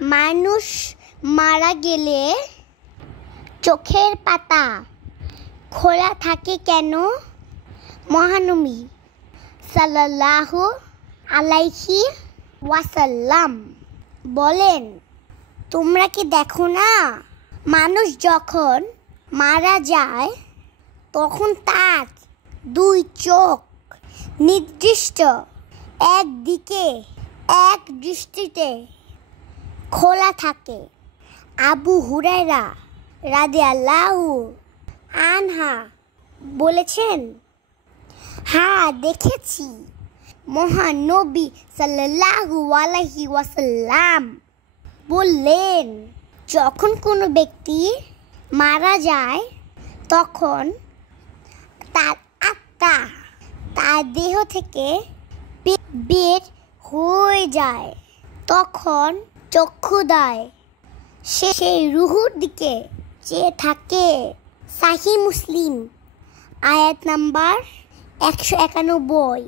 মানুষ মারা গেলে চোখের পাতা খোলা থাকে কেন? মহানবী সাল্লাল্লাহু আলাইহি ওয়াসাল্লাম বলেন, তোমরা কি দেখো না, মানুষ যখন মারা যায় তখন তার দুই চোখ নির্দিষ্ট একদিকে এক দৃষ্টিতে খোলা থাকে। আবু হুরায়রা রাদিয়াল্লাহু আনহু বলেছেন, হ্যাঁ দেখেছি। মহানবী সাল্লাল্লাহু আলাইহি ওয়াসাল্লাম বললেন, যখন কোনো ব্যক্তি মারা যায় তখন তার আত্মা তার দেহ থেকে বের হয়ে যায়, তখন চক্ষু দেয়, সে সেই রূহের দিকে চেয়ে থাকে। সহিহ মুসলিম আয়াত নাম্বার 191।